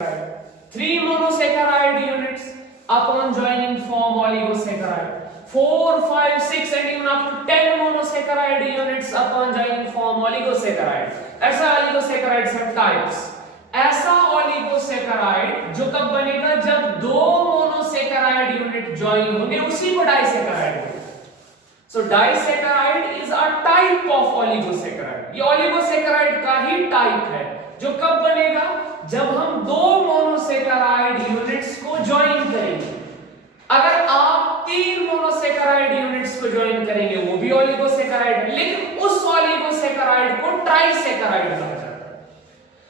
3 monosaccharide units upon joining form oligosaccharide. 4, 5, 6 and even up to 10 monosaccharide units upon joining form oligosaccharide. ऐसा oligosaccharides have types. ऐसा oligosaccharide जो कब बनेगा जब दो monosaccharide unit join होंगे उसी को disaccharide बोलते हैं. So disaccharide is a type of oligosaccharide. ये oligosaccharide का ही type है जो कब बनेगा जब हम दो मोनोसेकेराइड यूनिट्स को ज्वाइन करेंगे. अगर आप तीन मोनोसेकेराइड यूनिट्स को ज्वाइन करेंगे वो भी ओलिगोसेकेराइड है, लेकिन उस ओलिगोसेकेराइड को ट्राइसेकेराइड कहा जाता है.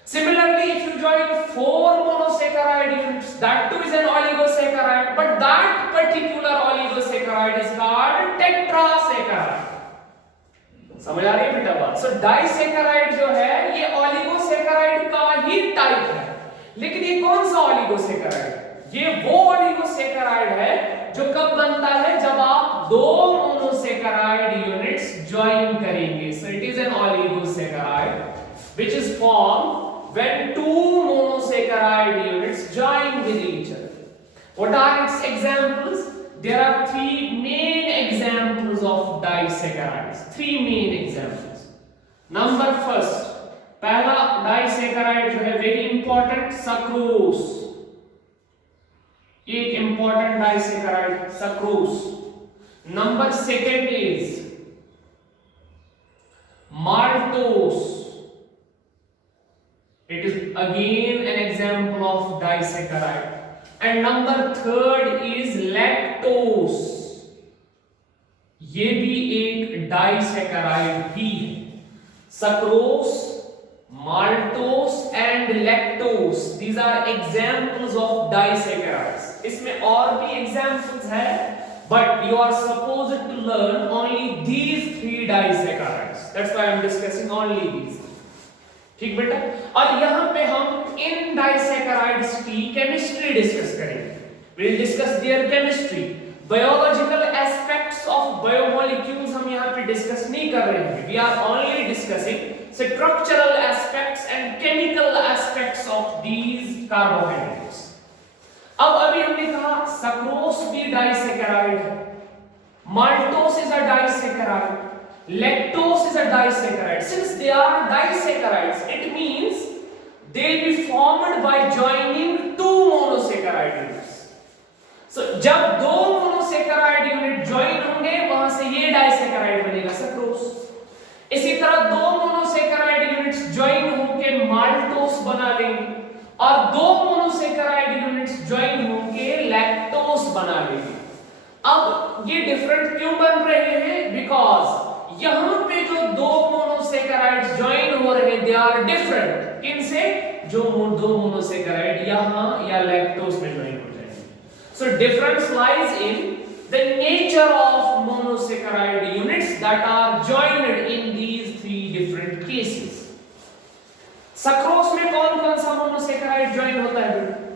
Similarly if you join four monosaccharide units that too is an oligosaccharide, but that particular oligosaccharide is called tetrasaccharide. समझ आ रही है बेटा बात? सो डाइसेकेराइड जो है ये ओलिगोसेकेराइड का ही टाइप है, लेकिन ये कौन सा ओलिगोसेकेराइड है? ये वो ओलिगोसेकेराइड है जो कब बनता है जब आप दो मोनोसेकेराइड यूनिट्स ज्वाइन करेंगे. So it is an oligosaccharide which is formed when two monosaccharide units join with each other. What are its examples? There are three main examples of disaccharides. Three main examples. Number first, पहला disaccharide जो है very important, sucrose. एक important disaccharide sucrose. Number second is maltose. It is again an example of disaccharide. And number third is lactose. ये भी एक disaccharide ही है. Sucrose, maltose and lactose. These are examples of disaccharides. इसमें और भी examples हैं, but you are supposed to learn only these three disaccharides. That's why I am discussing only these. ठीक बेटा. और यहां पे हम इन डाइसैकेराइड्स की केमिस्ट्री डिस्कस करेंगे. We will discuss their chemistry. Biological aspects of biomolecules हम यहां पे डिस्कस नहीं कर रहे हैं. We are only discussing structural aspects and chemical aspects of these carbohydrates. अब अभी हमने कहा सक्रोस भी डाइसैकेराइड है, maltose is a disaccharide, lactose is a disaccharide. Since they are disaccharides, it means they will be formed by joining two monosaccharide units. So जब दो monosaccharide unit join होंगे वहां से ये disaccharide बनेगा sucrose. इसी तरह दो monosaccharide units join होके maltose बना लेंगे और दो monosaccharide units join होके lactose बना लेंगे. अब ये डिफरेंट क्यों बन रहे हैं? बिकॉज यहां पे जो दो मोनोसेकेराइड्स ज्वाइन हो रहे हैं दे आर डिफरेंट. किनसे? जो दो मोनोसेकेराइड यहां या लैक्टोज में ज्वाइन हो जाएंगे. So difference lies in the nature of monosaccharide units that are joined in these three different cases. Sucrose में कौन-कौन सा मोनोसेकेराइड ज्वाइन होता है?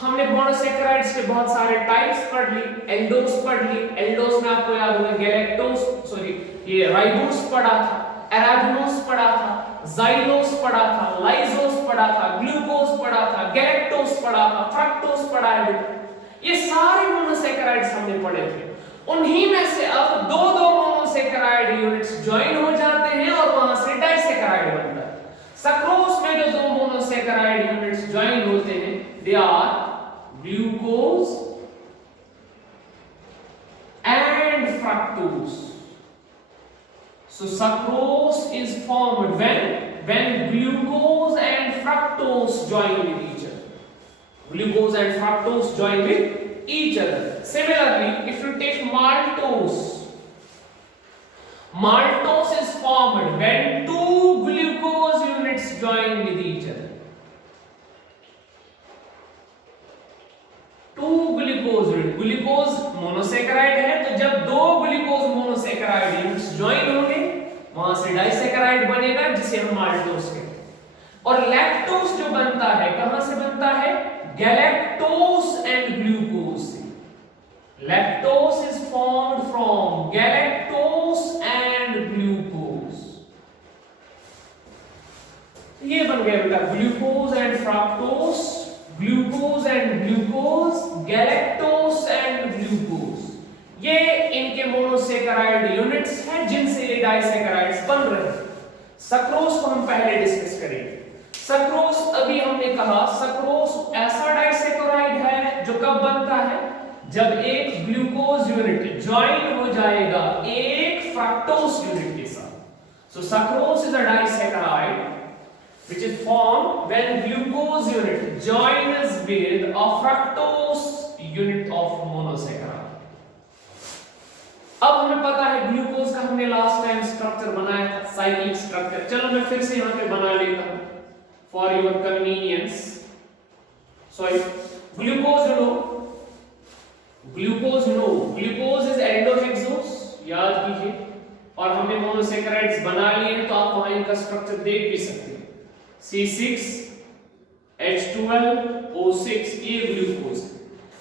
हमने मोनोसेकेराइड्स के बहुत सारे टाइप्स पढ़ ली. एल्डोस पढ़ ली. एल्डोस में आपको याद होगा गैलेक्टोस, सॉरी ये राइबोस पढ़ा था, एराबिनोस पढ़ा था, जाइलोस पढ़ा था, लाइजोस पढ़ा था, ग्लूकोज पढ़ा था, गैलेक्टोस पढ़ा था, फ्रक्टोस पढ़ा है. ये सारे मोनोसेकेराइड्स हमने पढ़े थे. उन्हीं में से अब दो दो मोनोसेकेराइड यूनिट्स ज्वाइन हो जाते हैं और वहां से डाइसेकेराइड बनता है. सक्रोस में जो दो मोनोसेकेराइड यूनिट्स ज्वाइन होते हैं they are glucose and fructose. So sucrose is formed when glucose and fructose join with each other. Glucose and fructose join with each other. Similarly, if you take maltose, maltose is formed when two glucose units join with each other. Glucose monosaccharide है, तो जब दो glucose monosaccharide units join होंगे वहां से disaccharide बनेगा जिसे हम माल्टोस कहते हैं. और लैक्टोस जो बनता है कहां से बनता है? गैलेक्टोस एंड ग्लूकोज से. Lactose is formed from galactose and glucose. ये बन गया बेटा ग्लूकोज एंड फ्रक्टोस डाइसैकेराइड्स बन रहे हैं। सक्रोज को हम पहले डिस्कस करेंगे। सक्रोज अभी हमने कहा सक्रोज ऐसा डाइसैकेराइड है जो कब बनता है, जब एक ग्लूकोज यूनिट ज्वाइन हो जाएगा एक फ्रक्टोज यूनिट के साथ। So sucrose is a disaccharide which is formed when glucose unit joins with a fructose unit of monosaccharide। अब हमें पता है ग्लूकोज का हमने लास्ट टाइम स्ट्रक्चर बनाया था, साइक्लिक स्ट्रक्चर। चलो मैं फिर से यहां पे बना लेता हूं for your convenience. Sorry, glucose glucose is aldohexose, याद कीजिए। और हमने मोनोसैकेराइड्स बना लिए हैं, तो आप वहां इनका स्ट्रक्चर देख भी सकते हैं। C6H12O6 ये ग्लूकोज।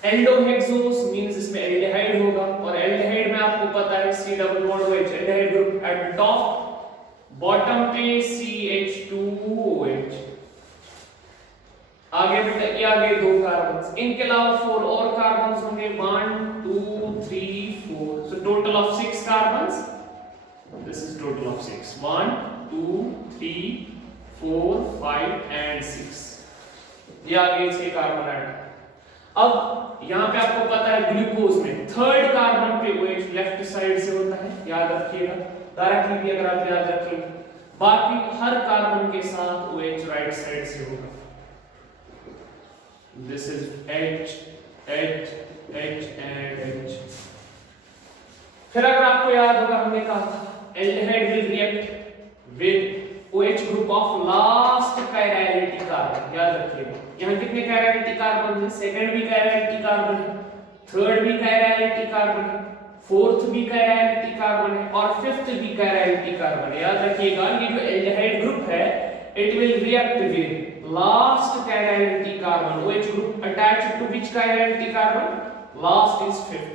एंडोहेक्सोस मींस इसमें एल्डिहाइड होगा, और एल्डिहाइड में आपको पता है C double bond OH, aldehyde group at the top, bottom पे CH2OH। आगे बेटा ये आगे दो कार्बन्स, इनके अलावा 4 और कार्बन्स होंगे, 1 2 3 4। So total of 6 carbons. This is total of 6, 1 2 3 4 5 and 6। ये आगे 6 कार्बन ऐड। अब यहां पे आपको पता है ग्लूकोज में थर्ड कार्बन पे OH लेफ्ट साइड से होता है, याद रखिएगा। डायरेक्टली भी अगर आप याद रखेंगे, बाकी हर कार्बन के साथ OH राइट साइड से होगा। This is H H H and H। फिर अगर आपको याद होगा हमने कहा था aldehyde will react with OH group of last chirality carbon, याद रखिएगा। यहां कितने कायरलिटी कार्बन हैं? सेकंड भी कायरलिटी कार्बन है, थर्ड भी कायरलिटी कार्बन है, फोर्थ भी कायरलिटी कार्बन है, और फिफ्थ भी कायरलिटी कार्बन है। याद रखिएगा ये जो एल्डिहाइड ग्रुप है it will react with last chirality carbon. OH group attached to which chirality carbon? Last is fifth.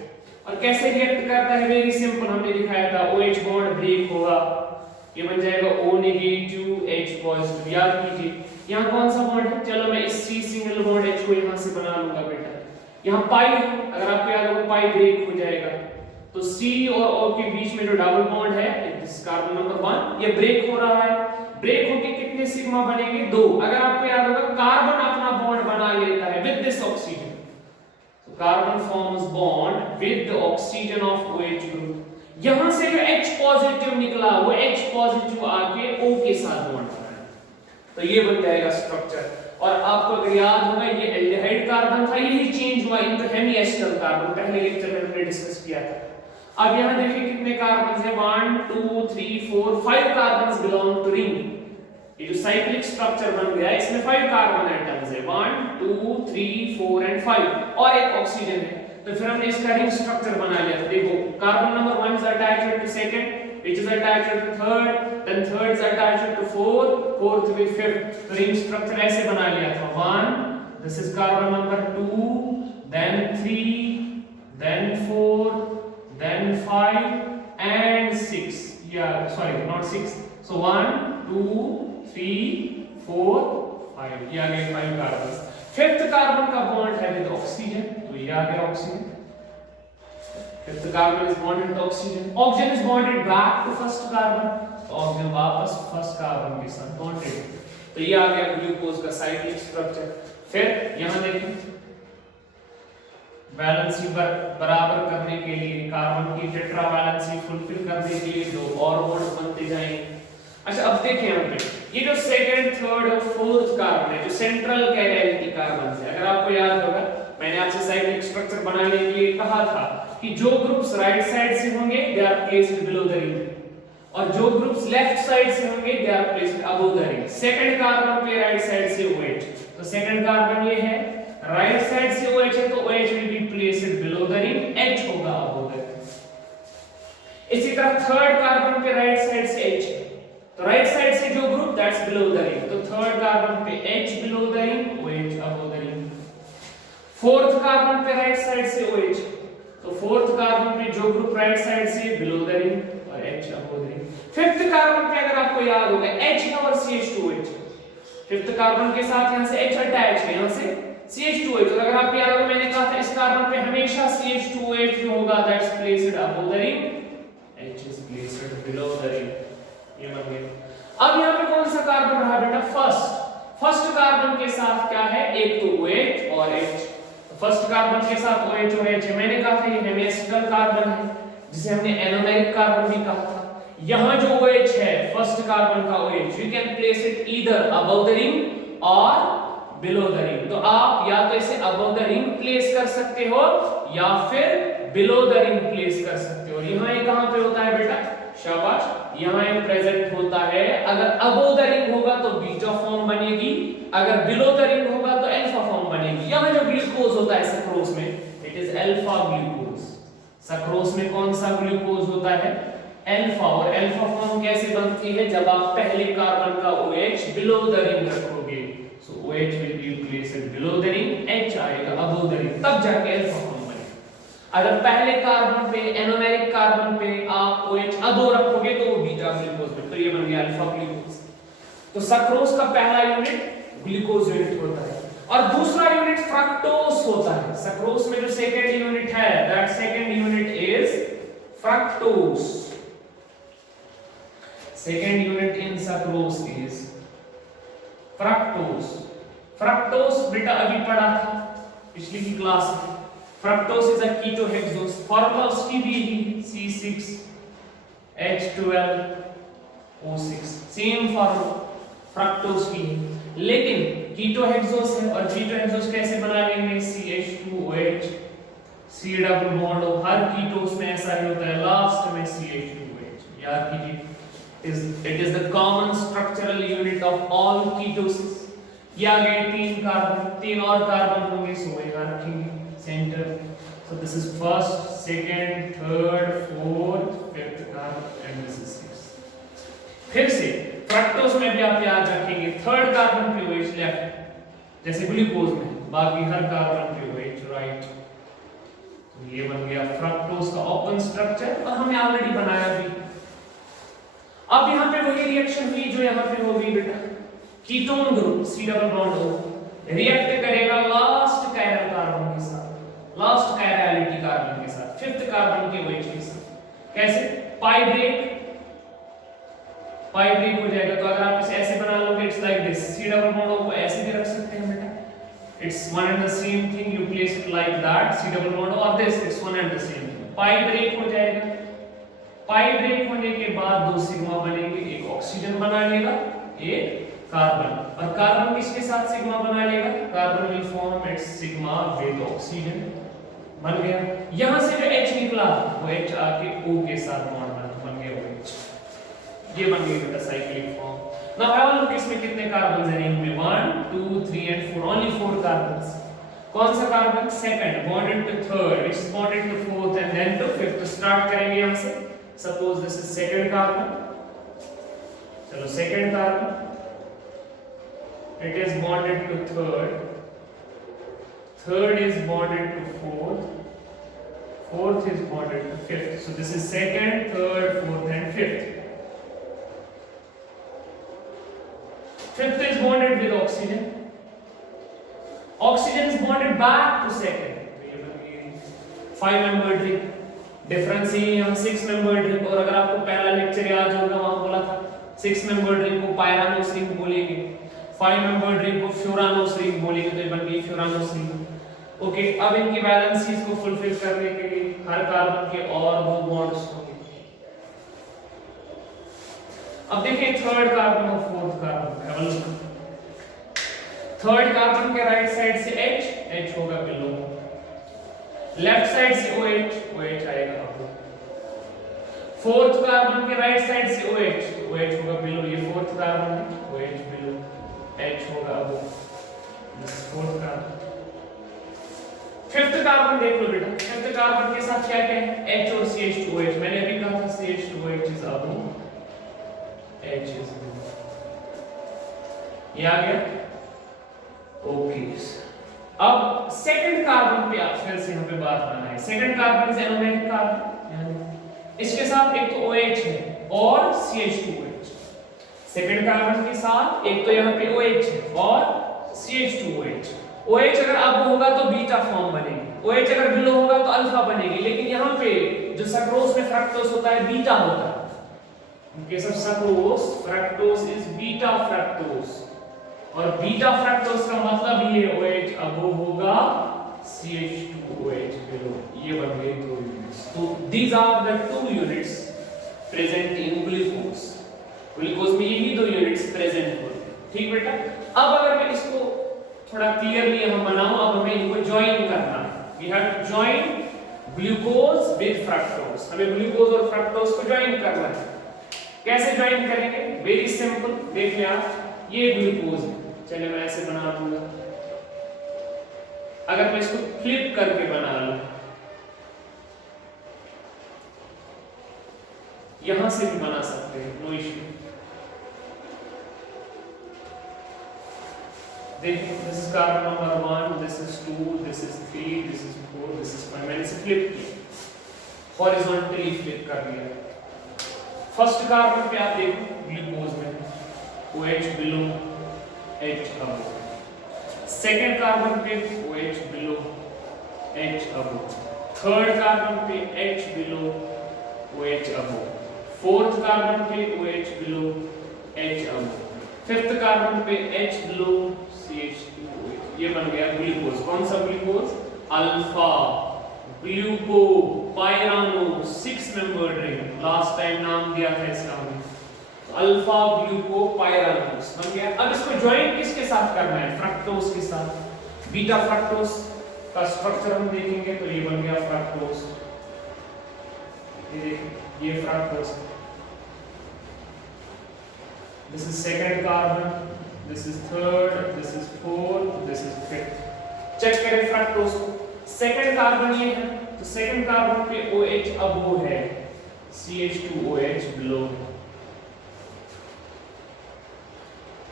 और कैसे रिएक्ट करता है? वेरी सिंपल, हमने दिखाया था। OH बॉन्ड ब्रेक होगा, ये बन जाएगा O नेगेटिव H पॉजिटिव। याद कीजिए यहाँ कौन सा बॉन्ड है? चलो मैं इस C सिंगल बॉन्ड H को यहाँ से बना लूंगा बेटा। यहाँ पाई, अगर आपको याद हो पाई ब्रेक हो जाएगा, तो C और O के बीच में जो डबल बॉन्ड है इस कार्बन नंबर 1 ये ब्रेक हो रहा है। ब्रेक होके कितने सिग्मा बनेंगे? 2। अगर आपको याद होगा कार्बन अपना बॉन्ड बना लेता है विद दिस ऑक्सीजन, तो carbon forms bond with the oxygen of OH group. यहां से जो H पॉजिटिव निकला वो H पॉजिटिव आके O के साथ बॉन्ड बनाएगा, तो ये बन जाएगा स्ट्रक्चर। और आपको अगर याद होगा ये एल्डिहाइड कार्बन था, यही चेंज हुआ इनटू हेमीएस्टर कार्बन, पहले लेक्चर में हमने डिस्कस किया था। अब यहां देखिए कितने कार्बन हैं? 1 2 3 4 5 कार्बन्स बिलोंग टू रिंग। ये जो साइक्लिक स्ट्रक्चर बन गया इसमें 5 कार्बन एटम्स है, 1 2 3 4 एंड 5, और एक ऑक्सीजन है। तो फिर हमने इसका रिंग स्ट्रक्चर बना लिया। देखो carbon number 1 is attached to second, which is attached to third, then third is attached to fourth, fourth with fifth। तो रिंग स्ट्रक्चर ऐसे बना लिया था। 1, this is carbon number 2, then 3, then 4, then 5 and 6। Yeah, sorry, not 6। So 1 2 3 4 5, ये आ गए 5 carbon. Fifth carbon का bond है with oxygen, तो ये आ गया oxygen. Fifth carbon is bonded to oxygen. Oxygen is bonded back to first carbon, तो oxygen वापस first carbon के साथ bonded। तो ये आ गया ग्लूकोज का साइक्लिक स्ट्रक्चर। फिर यहाँ देखें वैलेंसी बराबर करने के लिए, कार्बन की टेट्रा वैलेंसी फुलफिल करने के लिए 2 और बॉन्ड बनते जाएंगे। अच्छा अब देखें यहाँ पे ये जो सेकंड, थर्ड और फोर्थ कार्बन है जो सेंट्रल कैरियलिटी कार्बन है, अगर आपको याद होगा मैंने आपसे साइक्लिक स्ट्रक्चर बनाने के लिए कहा था कि जो ग्रुप्स राइट साइड से होंगे they are placed below the ring, और जो ग्रुप्स लेफ्ट साइड से होंगे they are placed above the ring. Second carbon पे राइट साइड से OH, तो सेकंड कार्बन ये है, राइट साइड से OH है तो OH will be placed below the ring, H होगा अबव द रिंग। इसी तरह थर्ड कार्बन पे राइट साइड से H है, तो राइट साइड से जो group that's below the ring, तो थर्ड कार्बन पे H below the ring, OH above the ring. Fourth carbon पे राइट साइड से OH, तो फोर्थ कार्बन पे जो ग्रुप राइट साइड से बिलो द रिंग और H above the ring. Fifth carbon पे अगर आपको याद होगा H है और CH2OH, फिफ्थ कार्बन के साथ यहां से H अटैच है, यहां से CH2OH। तो अगर आपको याद होगा मैंने कहा था इस कार्बन पे हमेशा CH2OH जो होगा that's placed above the ring, H is placed below the ring. First carbon के साथ क्या है, एक तो OH और H। फर्स्ट कार्बन के साथ OH और H, मैंने कहा था ये हेमिस्टिकल कार्बन है जिसे हमने एनोमेरिक कार्बन भी कहा था। यहां जो OH है फर्स्ट कार्बन का OH, you can place it either above the ring और बिलो द रिंग। तो आप या तो इसे अबव द रिंग प्लेस कर सकते हो या फिर बिलो द रिंग प्लेस कर सकते हो। यहां ये कहां पे होता है बेटा, शाबाश, यहां ये प्रेजेंट होता है। अगर अबव द रिंग होगा तो बीटा फॉर्म बनेगी, अगर बिलो द रिंग होगा तो अल्फा फॉर्म बनेगी। यहां जो ग्लूकोज होता है सक्रोज में, it is alpha glucose. Sucrose में कौन सा ग्लूकोज होता है, अल्फा। और अल्फा फॉर्म कैसे बनती है, जब आप पहले कार्बन का OH बिलो द रिंग रखोगे, सो OH will be placed below the ring, H आएगा अबव द रिंग, तब जाके अल्फा फॉर्म बनेगा। अगर पहले कार्बन पे, एनोमेरिक कार्बन पे आप OH अधो रखोगे तो वो बीटा ग्लूकोज में, तो ये बन गया अल्फा ग्लूकोज। तो सक्रोज का पहला यूनिट ग्लूकोज यूनिट होता है और दूसरा यूनिट फ्रक्टोज होता है। सक्रोज में जो सेकंड यूनिट है, that second unit is fructose. Second unit in sucrose is fructose. Fructose बेटा अभी पढ़ा था पिछली की क्लास में। फ्रक्टोज इज अ कीटोहेक्सोज, फॉर्मूला उसकी भी C6H12O6, सेम फॉर्मूला फ्रक्टोज की है, लेकिन कीटोहेक्सोज है। और कीटोहेक्सोज कैसे बना लेंगे, CH2OH, C डबल बॉन्ड। हर कीटोस में ऐसा ही होता है, लास्ट में CH2OH, याद कीजिए। It is the common structural unit of all ketoses। ये आ गए तीन कार्बन, तीन और कार्बन होंगे, सो यहाँ रखेंगे centre. So this is first, second, third, fourth, fifth carbon and this is sixth। फिर से फ्रक्टोज में भी आप याद रखेंगे थर्ड कार्बन पे OH लेफ्ट, जैसे ग्लूकोज में, बाकी हर कार्बन पे OH राइट। तो ये बन गया फ्रक्टोज का ओपन स्ट्रक्चर और हमने ऑलरेडी बनाया भी। अब यहाँ पे वही रिएक्शन हुई जो यहाँ पे होगी बेटा, ketone group C double bond O react करेगा लास्ट कायरल कार्बन के साथ, लास्ट कायरलिटी कार्बन के साथ, फिफ्थ कार्बन के OH के साथ। कैसे, पाई ब्रेक हो जाएगा। तो अगर आप इसे ऐसे बना लोगे, it's like this, C double bond O को ऐसे भी रख सकते हैं बेटा, it's one and the same thing, you place it like that, C double bond और this, it's one and the same thing. Pi break हो जाएगा, पाई ब्रेक होने के बाद दो सिग्मा बनेंगे, एक ऑक्सीजन बना लेगा, एक कार्बन। और कार्बन किसके साथ सिग्मा बना लेगा, carbon will form it's sigma with oxygen, बन गया। यहां से जो H निकला वो H आके O के साथ बॉन्ड बन गया OH। ये बन गई बेटा cyclic form. Now have a look, इसमें कितने कार्बन हैं रिंग में, 1 2 3 एंड 4, ओनली 4 कार्बन्स। कौन सा carbon, second bonded to third, which is bonded to fourth and then to fifth. तो स्टार्ट करेंगे यहां से। Suppose this is second carbon, चलो second carbon, it is bonded to third, third is bonded to fourth, fourth is bonded to fifth. So this is second, third, fourth and fifth. Fifth is bonded with oxygen, oxygen is bonded back to second, 5-membered ring। Difference ही यहाँ 6 membered ring. और अगर आपको पहला lecture याद होगा, वहां बोला था 6 मेंबर्ड रिंग को पायरानोस रिंग बोलेंगे, 5 मेंबर्ड रिंग को फ्यूरानोस रिंग बोलेंगे, तो ये बन गई फ्यूरानोस रिंग। ओके, अब इनकी वैलेंसीज को फुलफिल करने के लिए हर कार्बन के और 2 बॉन्ड्स होंगे। अब देखिए थर्ड कार्बन और फोर्थ कार्बन, थर्ड कार्बन के राइट साइड से H होगा बिलो, लेफ्ट साइड से OH आएगा अबो। फोर्थ कार्बन के राइट साइड से OH, तो OH होगा बिलो, ये फोर्थ कार्बन है, OH बिलो, H होगा above, this fourth carbon. Fifth carbon देख लो बेटा, फिफ्थ कार्बन के साथ क्या क्या है, H और CH2OH। मैंने अभी कहा था CH2OH is above, H is below, ये आ गया। ओके, अब सेकंड कार्बन पे आप फिर से यहाँ पे बात बनाए। Second carbon is aromatic carbon, इसके साथ एक तो OH है और CH2OH। सेकंड कार्बन के साथ एक तो यहाँ पे OH है और CH2OH। OH अगर अब होगा तो बीटा फॉर्म बनेगी, OH अगर बिलो होगा तो अल्फा बनेगी। लेकिन यहाँ पे जो सक्रोज में फ्रक्टोज होता है बीटा होता है। In case of sucrose, fructose is beta fructose। और बीटा फ्रक्टोज का मतलब ये OH अबो होगा CH2OH below। ये बन गए 2 यूनिट्स। तो these are the 2 units present in glucose। Glucose में यही 2 यूनिट्स प्रेजेंट होते हैं। ठीक बेटा, अब अगर मैं इसको थोड़ा क्लियरली यहां बनाऊं, अब हमें इनको ज्वाइन करना है। We have to join glucose with fructose. हमें ग्लूकोज और फ्रक्टोज को ज्वाइन करना है। कैसे ज्वाइन करेंगे? Very simple. देखिए आप, ये ग्लूकोज है, चलिए मैं ऐसे बना दूंगा। अगर मैं इसको फ्लिप करके बना लूं, यहां से भी बना सकते हैं, नो इश्यू। देखिए, this is carbon number 1, this is 2, this is 3, this is 4, this is 5। मैंने इसे फ्लिप किया, हॉरिजॉन्टली फ्लिप कर दिया। फर्स्ट कार्बन पे आप देखो, ग्लूकोज में OH बिलो H अबो। सेकंड कार्बन पे OH बिलो H अबो। थर्ड कार्बन पे H below OH above. Fourth carbon पे OH below H above. Fifth carbon पे H बिलो CH2OH। ये बन गया ग्लूकोज। कौन सा glucose? Alpha ग्लूको पायरानो 6 membered ring. Last time नाम दिया था इसका हमने, अल्फा ग्लूको पायरानोस बन गया। अब इसको ज्वाइन किसके साथ करना है? फ्रक्टोज के साथ। बीटा फ्रक्टोज का स्ट्रक्चर हम देखेंगे तो ये बन गया फ्रक्टोज। ये देखिए, ये fructose. This is second carbon, this is third, this is fourth, this is fifth. Check करें फ्रक्टोज को। सेकंड कार्बन ये है, तो सेकंड कार्बन पे OH अबो है, CH2OH बिलो।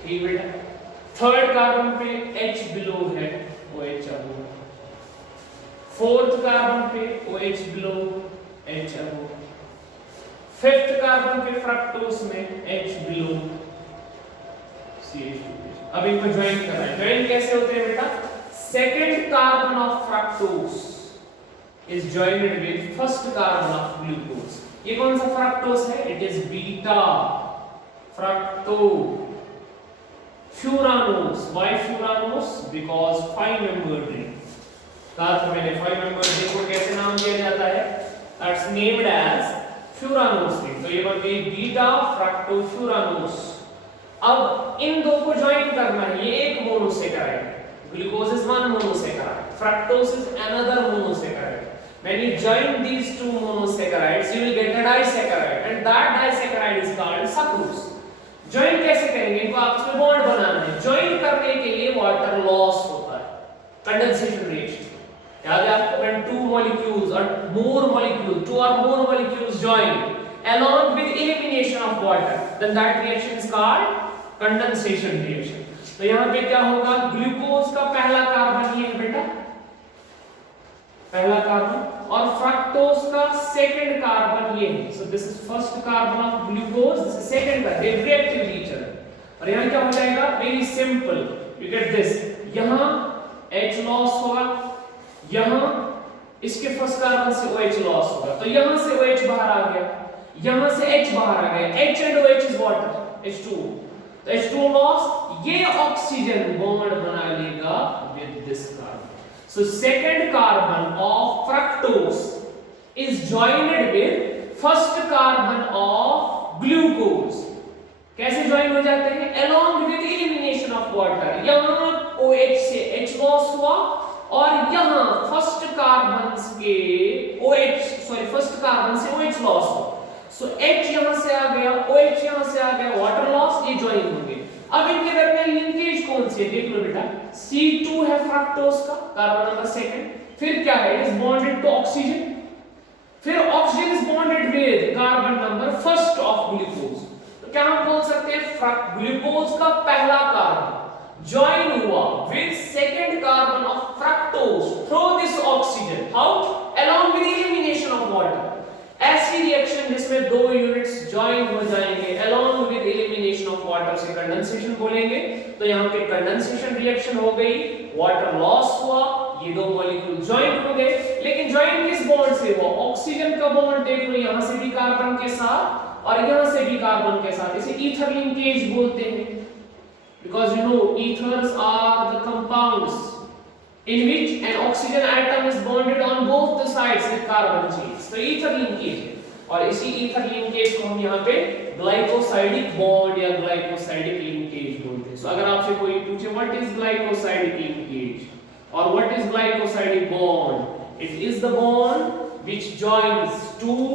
ठीक बेटा। थर्ड कार्बन पे H बिलो है, OH अबो। फोर्थ कार्बन पे OH below, H above. Fifth carbon पे फ्रक्टोज में H बिलो, CH2OH। अब इनको ज्वाइन करना है। ज्वाइन कैसे होते हैं बेटा? Second carbon of fructose is joined with first carbon of glucose। ये कौन सा फ्रक्टोज है? It is beta fructo furanose. why furanose? because 5 membered ring। कहा था मैंने 5 membered ring को कैसे नाम दिया जाता है? that's named as फ्यूरानोस ring। तो ये बन गई बीटा फ्रक्टो फ्यूरानोस। अब इन दो को ज्वाइन करना है। ये एक monosaccharide, glucose is one monosaccharide, fructose is another monosaccharide। When you join these two monosaccharides, you will get a disaccharide, and that disaccharide is called sucrose। Join कैसे करेंगे? इनको आपस में बॉन्ड बनाना है। Join करने के लिए water loss होता है, condensation reaction। याद है आपको? When two molecules or more molecules, two or more molecules join along with elimination of water, then that reaction is called condensation reaction। तो यहां पे क्या होगा? ग्लूकोज का पहला कार्बन ये है बेटा, पहला कार्बन, और फ्रक्टोज का सेकंड कार्बन ये है। सो this is first carbon of glucose, this is second carbon. They react with each other. और यहां क्या हो जाएगा? Very simple, you get this. यहां H लॉस होगा, यहां इसके फर्स्ट कार्बन से OH लॉस होगा, तो यहां से OH बाहर आ गया, यहां से H बाहर आ गया। H and OH is water, H2। तो H2 लॉस, ये ऑक्सीजन बॉन्ड बना लेगा with this carbon. So second carbon of fructose is joined with first carbon of glucose. कैसे ज्वाइन हो जाते हैं? Along with elimination of water. यहां OH से H लॉस हुआ और यहां फर्स्ट कार्बन के फर्स्ट कार्बन से OH लॉस हुआ। सो H यहां से आ गया, OH यहां से आ गया, वाटर लॉस, ये ज्वाइन होंगे। अब इनके दरमियान लिंकेज कौन सी है? देख लो बेटा, C2 है फ्रक्टोज का, कार्बन नंबर सेकंड। फिर क्या है? It is bonded to oxygen. फिर oxygen is bonded with carbon number first of glucose. तो क्या हम बोल सकते हैं? ग्लूकोज का पहला कार्बन ज्वाइन हुआ with second carbon of fructose through this oxygen. How? Along with elimination of water. ऐसी रिएक्शन जिसमें दो यूनिट्स ज्वाइन हो जाएंगे along with elimination of water से कंडेंसेशन बोलेंगे। तो यहां पे कंडेंसेशन रिएक्शन हो गई, वाटर लॉस हुआ, ये दो मॉलिक्यूल ज्वाइन हो गए। लेकिन ज्वाइन किस बॉन्ड से हुआ? ऑक्सीजन का बॉन्ड देख लो, यहां से भी कार्बन के साथ और यहां से भी कार्बन के साथ। इसे ईथर लिंकेज बोलते हैं। because you know ethers are the compounds in which an oxygen atom is bonded on both the sides with carbon chains. तो ether linkage है और इसी ether linkage को हम यहाँ पे glycosidic bond या glycosidic linkage बोलते हैं. So अगर आपसे कोई पूछे what is glycosidic linkage or what is glycosidic bond, it is the bond which joins two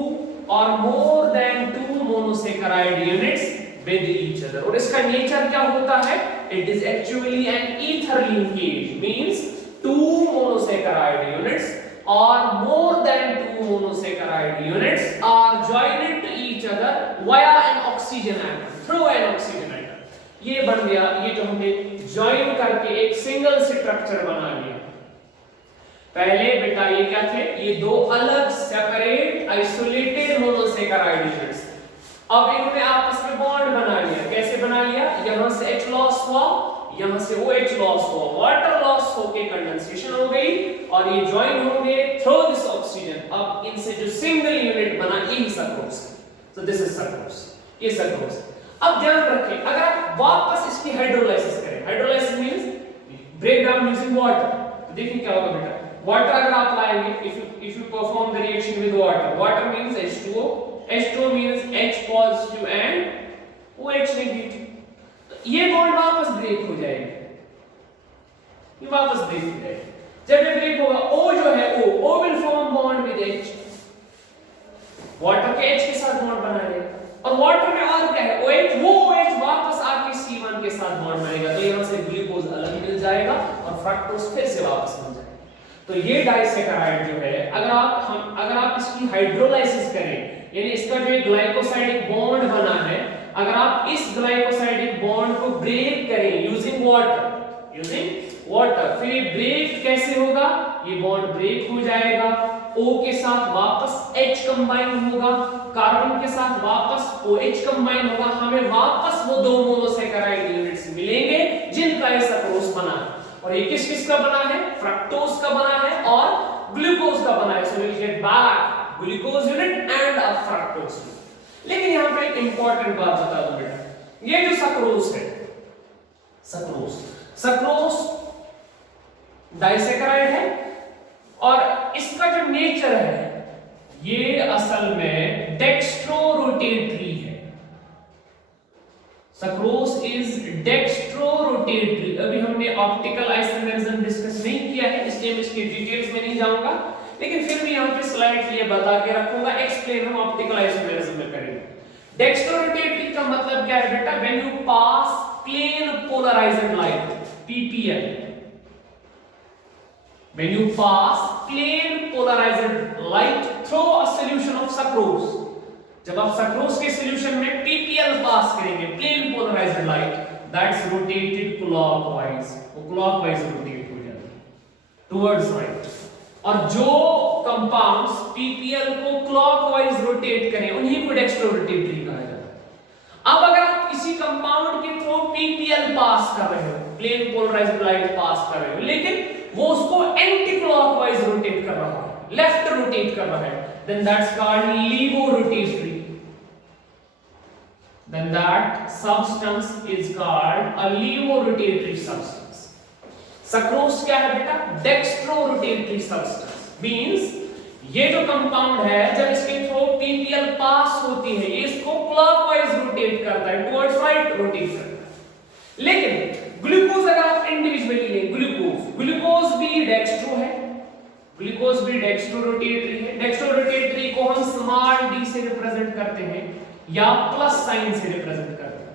or more than two monosaccharide units with each other. और इसका नेचर क्या होता है? It is actually an ether linkage, means two monosaccharide units or more than two monosaccharide units are joined to each other via an oxygen atom, through an oxygen atom. ये बन गया, ये जो हमने join करके एक single structure बना लिया. पहले बेटा ये क्या थे? ये दो अलग सेपरेट आइसोलेटेड मोनोसैकेराइड यूनिट्स. अब इन्होंने आपस में बॉन्ड बना लिया. कैसे बना लिया? यहां से H लॉस हुआ, यहां से OH लॉस हुआ, वाटर लॉस होके कंडेंसेशन हो गई और ये ज्वाइन होंगे थ्रू दिस ऑक्सीजन. अब इनसे जो सिंगल यूनिट बना यही sucrose. So this is sucrose, ये सक्रोज. अब ध्यान रखें, अगर आप वापस इसकी हाइड्रोलाइसिस करें, hydrolysis means break down using water. देखिए क्या होगा बेटा. वाटर अगर आप लाएंगे, if you perform the reaction with water means H2O, H2O means H positive and OH negative. तो ये बॉन्ड वापस ब्रेक हो जाएगा, ये वापस ब्रेक हो जाएगा. जब ये ब्रेक होगा O जो है O will form bond with H, water के H के साथ बॉन्ड बना लेगा और वाटर में और क्या है OH, वो OH वापस आके C1 के साथ बॉन्ड बनेगा. तो यहां से ग्लूकोज अलग मिल जाएगा और फ्रक्टोज फिर से वापस बन जाएगा. तो ये डाइसैकेराइड जो है, अगर आप इसकी हाइड्रोलाइसिस करें, यानी इसका जो एक ग्लाइकोसाइडिक बॉन्ड बना है, अगर आप इस ग्लाइकोसाइडिक बॉन्ड को ब्रेक करें यूजिंग वाटर, फिर ये ब्रेक कैसे होगा? ये बॉन्ड ब्रेक हो जाएगा, O के साथ वापस H कंबाइन होगा, कार्बन के साथ वापस OH कंबाइन होगा, हमें वापस वो दो मोनोसैकेराइड यूनिट्स मिलेंगे जिनका ये सक्रोज बना है. और ये किस का बना है? फ्रक्टोज का बना है और ग्लूकोज का बना है. So we will get back glucose unit and a fructose. लेकिन यहां पे एक इंपॉर्टेंट बात बता दूं बेटा, ये जो सक्रोज है, सक्रोज डाइसैकेराइड है और इसका जो नेचर है ये असल में डेक्स्ट्रोरोटेटरी है. Sucrose is dextrorotatory. अभी हमने ऑप्टिकल आइसोमेरिज्म डिस्कस नहीं किया है, इसलिए मैं इसके डिटेल्स में नहीं जाऊंगा, लेकिन फिर भी यहां पे स्लाइड के लिए बता के रखूंगा. एक्सप्लेन हम ऑप्टिकल आइसोमेरिज्म में करेंगे. डेक्स्ट्रोरोटेटरी का मतलब क्या है बेटा? When you pass plane polarised light, PPL, when you pass plane polarized light through a solution of sucrose, जब आप सक्रोज के सॉल्यूशन में PPL पास करेंगे, plane polarised light, that's rotated clockwise, वो क्लॉकवाइज रोटेट हो जाता है टुवर्ड्स राइट. और जो कंपाउंड्स PPL को क्लॉकवाइज रोटेट करें उन्हीं को डेक्स्ट्रोरोटेटरी कहा जाता है. अब अगर आप किसी कंपाउंड के थ्रू PPL पास कर रहे हो, प्लेन पोलराइज्ड लाइट पास कर रहे हो, लेकिन वो उसको एंटी क्लॉकवाइज रोटेट कर रहा है, लेफ्ट रोटेट कर रहा है, then that's called levorotatory. Then that substance is called a levorotatory substance. Sucrose क्या है बेटा? Dextrorotatory substance. Means ये जो कंपाउंड है जब इसके थ्रू PPL पास होती है, ये इसको क्लॉकवाइज रोटेट करता है, टुवर्ड्स राइट रोटेट करता है. लेकिन ग्लूकोज अगर आप इंडिविजुअली लें, ग्लूकोज भी डेक्स्ट्रो है, ग्लूकोज भी डेक्स्ट्रोरोटेटरी है. डेक्स्ट्रोरोटेटरी को हम स्मॉल d से रिप्रेजेंट करते हैं या प्लस साइन से रिप्रेजेंट करते हैं,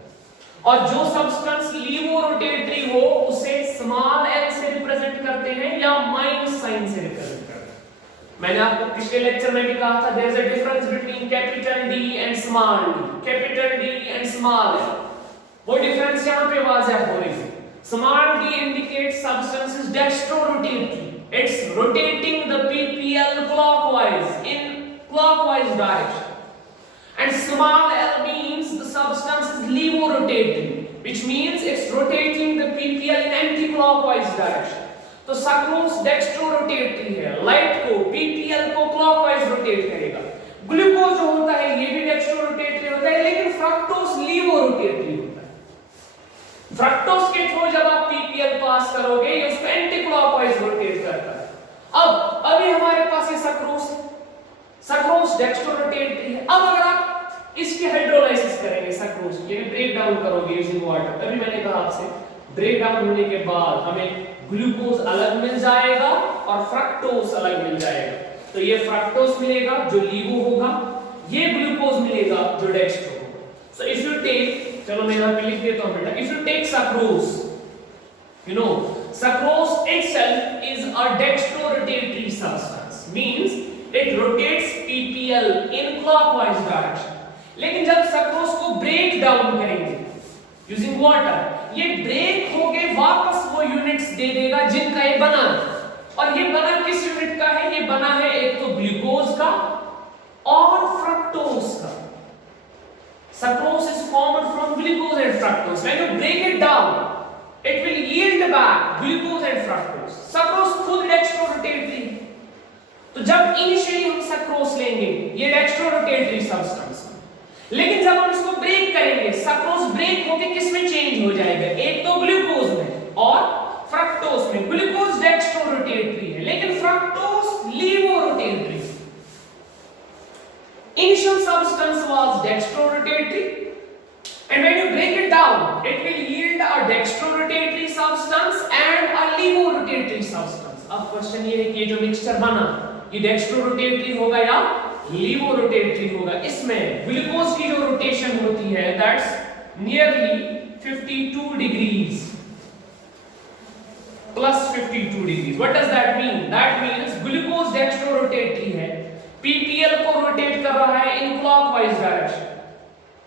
और जो सब्सटेंस लीवोरोटेटरी हो उसे स्मॉल l से रिप्रेजेंट करते हैं या माइनस साइन से रिप्रेजेंट करते हैं. मैंने आपको पिछले लेक्चर में भी कहा था there is a difference between capital D and small d, capital D and small l. वो डिफरेंस यहां पे वाज़ह हो रही है. Small d indicates substance is dextrorotating. It's rotating the PPL clockwise, in clockwise direction. And small l means the substance is levorotating, which means it's rotating the PPL in anti-clockwise direction. तो sucrose dextrorotatory है, light को PPL को clockwise rotate करेगा. Glucose जो होता है ये भी डेक्स्ट्रोरोटेटरी होता है, लेकिन फ्रक्टोज लीवोरोटेटरी होता है. फ्रक्टोज डेक्स्ट्रोरोटेटरी है। अब अगर आप इसकी हाइड्रोलाइसिस करेंगे सक्रोज यानी ब्रेक डाउन करोगे यूजिंग वाटर, तभी मैंने कहा आपसे ब्रेक डाउन होने के बाद हमें ग्लूकोज अलग मिल जाएगा और फ्रक्टोज अलग मिल जाएगा। तो ये फ्रक्टोज मिलेगा जो लीवो होगा, ये ग्लूकोज मिलेगा जो डेक्स्ट्रो होगा। सो इफ यू टेक, चलो मैं यहां पे लिख देता हूं बेटा, if you take sucrose, you know sucrose itself is a dextrorotatory substance, means it rotates ppl in clockwise direction। लेकिन जब सक्रोज को ब्रेक डाउन करेंगे यूजिंग वाटर, ये ब्रेक होके वापस वो यूनिट्स दे देगा जिनका ये बना है। और ये बना किस यूनिट का है? ये बना है एक तो ग्लूकोज का और फ्रक्टोज का। Sucrose is formed from glucose and fructose. When you break it down it will yield back glucose and fructose। Sucrose खुद डेक्स्ट्रोरोटेटरी, तो जब इनिशियली हम सक्रोज लेंगे ये डेक्स्ट्रोरोटेटरी सब्सटेंस, लेकिन जब हम इसको ब्रेक करेंगे सक्रोज ब्रेक होके किस में चेंज हो जाएगा? एक तो ग्लूकोज में और फ्रक्टोज में। ग्लूकोज डेक्स्ट्रोरोटेटरी है लेकिन fructose लीवोरोटेटरी। Initial substance was dextrorotatory and when you break it down it will yield a dextrorotatory substance and a levorotatory substance। अब क्वेश्चन ये है कि ये जो मिक्सचर बना ये डेक्स्ट्रोरोटेटरी होगा या लीवोरोटेटरी होगा? इसमें ग्लूकोज की जो रोटेशन होती है that's nearly 52 degrees plus 52 degrees. What does that mean? That means glucose dextrorotatory है, पीपीएल को रोटेट कर रहा है इन क्लॉकवाइज डायरेक्शन।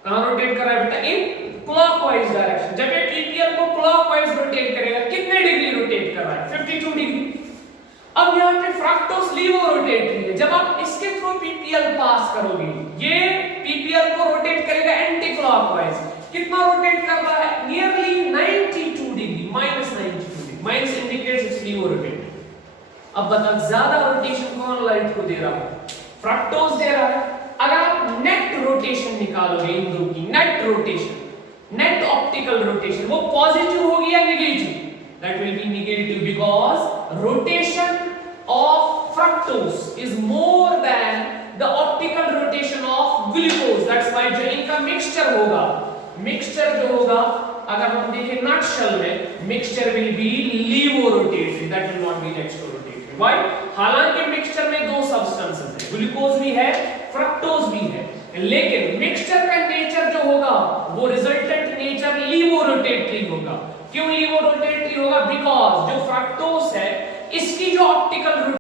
कहां रोटेट कर रहा है बेटा? In clockwise direction. जब ये पीपीएल को क्लॉकवाइज रोटेट करेगा कितने डिग्री रोटेट कर रहा है? 52 डिग्री। अब यहां पे फ्रक्टोज लीवोरोटेटरी है, जब आप इसके थ्रू पीपीएल पास करोगे ये पीपीएल को रोटेट करेगा एंटी क्लॉकवाइज। कितना रोटेट कर रहा है? Nearly 92 degree, -92 degree. Minus indicates it's levorotatory. अब बता ज्यादा रोटेशन कौन लाइट को दे रहा है? फ्रक्टोज दे रहा है। अगर आप नेट रोटेशन निकालोगे इन दो की, net rotation, net optical rotation, वो पॉजिटिव होगी या negative? That will be negative because rotation of fructose is more than the optical rotation of glucose. That's why जो इनका मिक्सचर होगा, मिक्सचर जो होगा अगर हम देखें नटशेल में, mixture will be levorotatory, that will not be dextrorotatory. Why? हालांकि मिक्सचर में दो सब्सटेंसेस है, ग्लूकोज भी है फ्रक्टोज भी है, लेकिन मिक्सचर का नेचर जो होगा वो रिजल्टेंट नेचर लीवोरोटेटरी होगा। क्यों लीवोरोटेटरी होगा? बिकॉज़ जो फ्रक्टोज है इसकी जो ऑप्टिकल